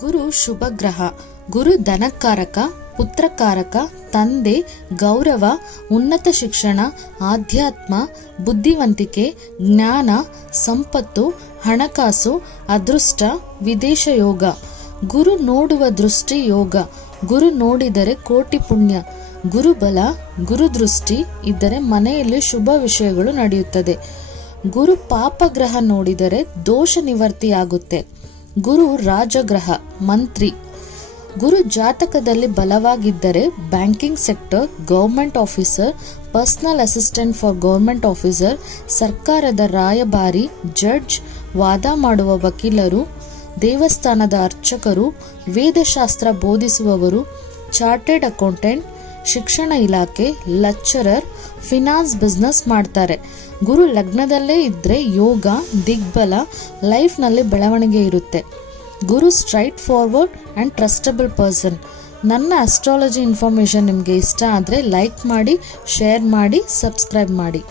ಗುರು ಶುಭ ಗ್ರಹ. ಗುರು ಧನಕಾರಕ, ಪುತ್ರಕಾರಕ, ತಂದೆ, ಗೌರವ, ಉನ್ನತ ಶಿಕ್ಷಣ, ಆಧ್ಯಾತ್ಮ, ಬುದ್ಧಿವಂತಿಕೆ, ಜ್ಞಾನ, ಸಂಪತ್ತು, ಹಣಕಾಸು, ಅದೃಷ್ಟ, ವಿದೇಶ ಯೋಗ. ಗುರು ನೋಡುವ ದೃಷ್ಟಿ ಯೋಗ. ಗುರು ನೋಡಿದರೆ ಕೋಟಿ ಪುಣ್ಯ. ಗುರುಬಲ, ಗುರುದೃಷ್ಟಿ ಇದ್ದರೆ ಮನೆಯಲ್ಲಿ ಶುಭ ವಿಷಯಗಳು ನಡೆಯುತ್ತದೆ. ಗುರು ಪಾಪಗ್ರಹ ನೋಡಿದರೆ ದೋಷ ನಿವರ್ತಿಯಾಗುತ್ತೆ. ಗುರು ರಾಜಗ್ರಹ, ಮಂತ್ರಿ. ಗುರು ಜಾತಕದಲ್ಲಿ ಬಲವಾಗಿದ್ದರೆ banking sector, government officer, personal assistant for government officer, ಸರ್ಕಾರದ ರಾಯಭಾರಿ, ಜಡ್ಜ್, ವಾದ ಮಾಡುವ ವಕೀಲರು, ದೇವಸ್ಥಾನದ ಅರ್ಚಕರು, ವೇದಶಾಸ್ತ್ರ ಬೋಧಿಸುವವರು, ಚಾರ್ಟೆಡ್ ಅಕೌಂಟೆಂಟ್, ಶಿಕ್ಷಣ ಇಲಾಖೆ, ಲೆಕ್ಚರರ್, ಫಿನಾನ್ಸ್ ಬಿಸ್ನೆಸ್ ಮಾಡ್ತಾರೆ. ಗುರು ಲಗ್ನದಲ್ಲೇ ಇದ್ದರೆ ಯೋಗ, ದಿಗ್ಬಲ, ಲೈಫ್ನಲ್ಲಿ ಬೆಳವಣಿಗೆ ಇರುತ್ತೆ. Guru straightforward and trustable person. ನನ್ನ ಅಸ್ಟ್ರಾಲಜಿ ಇನ್ಫಾರ್ಮೇಷನ್ ನಿಮಗೆ ಇಷ್ಟ ಆದರೆ ಲೈಕ್ ಮಾಡಿ, ಶೇರ್ ಮಾಡಿ, ಸಬ್ಸ್ಕ್ರೈಬ್ ಮಾಡಿ.